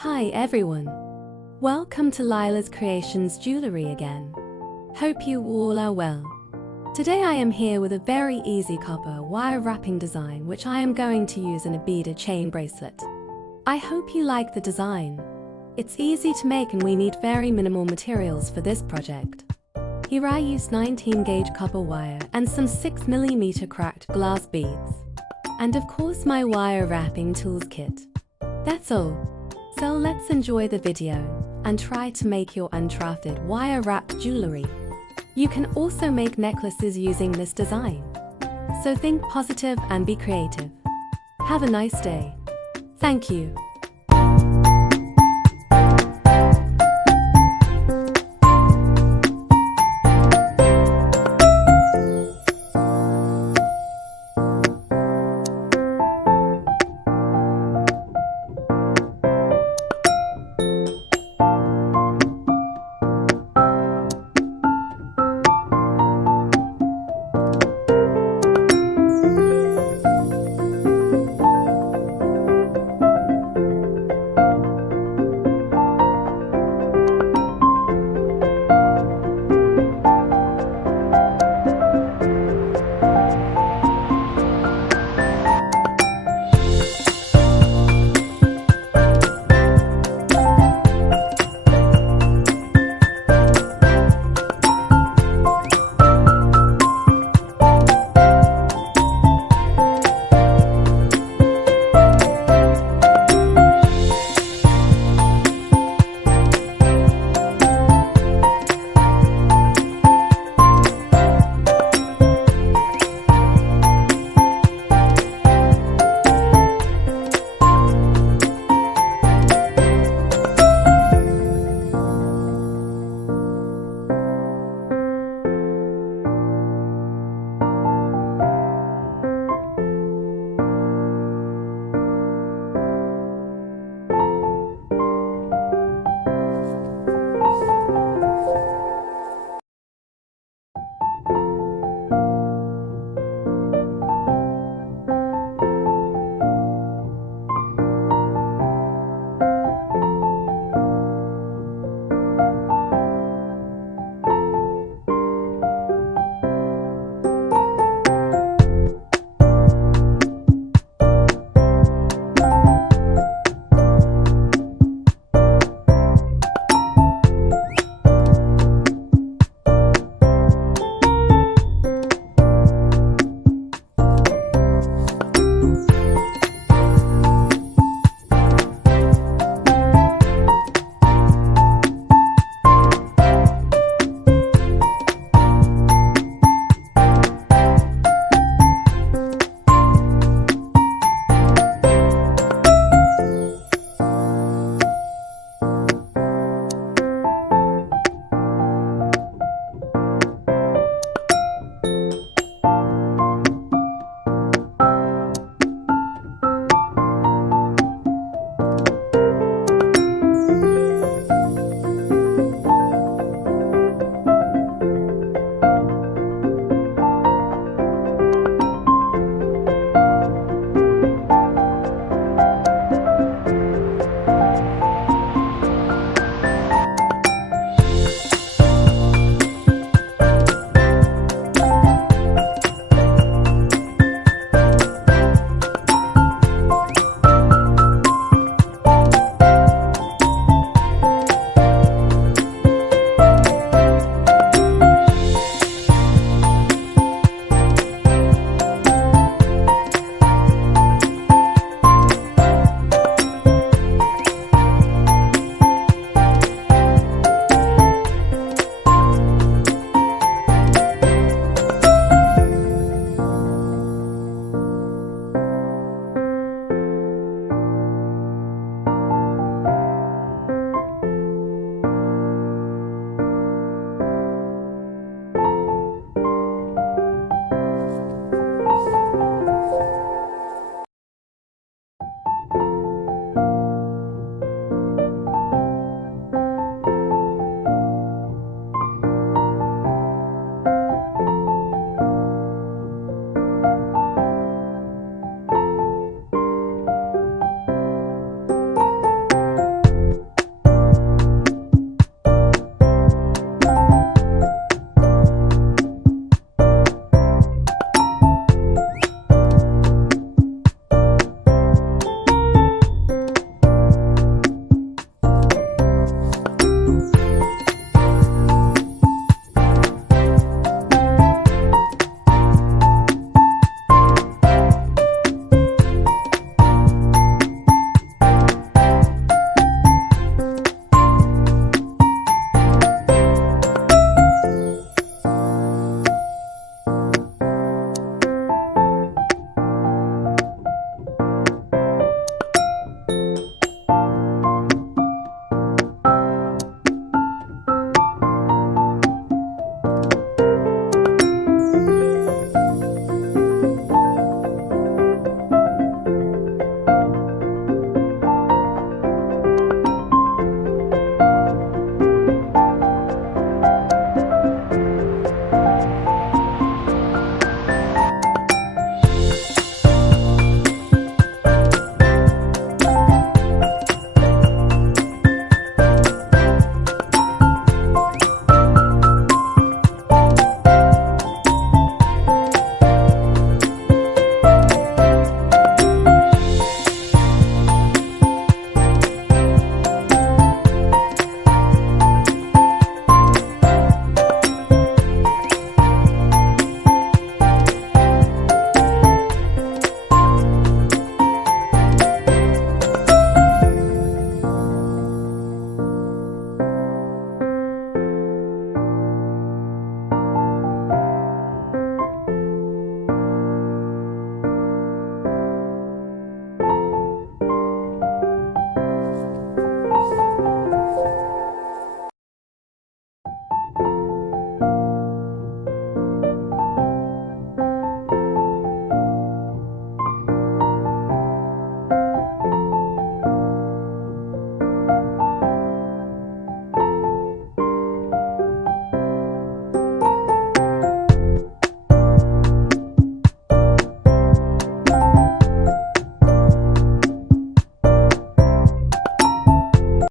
Hi everyone. Welcome to Laila's Creations Jewellery again. Hope you all are well. Today I am here with a very easy copper wire wrapping design which I am going to use in a beaded chain bracelet. I hope you like the design. It's easy to make and we need very minimal materials for this project. Here I used 19 gauge copper wire and some 6mm cracked glass beads. And of course my wire wrapping tools kit. That's all. So let's enjoy the video and try to make your uncrafted wire wrapped jewellery. You can also make necklaces using this design. So think positive and be creative. Have a nice day. Thank you.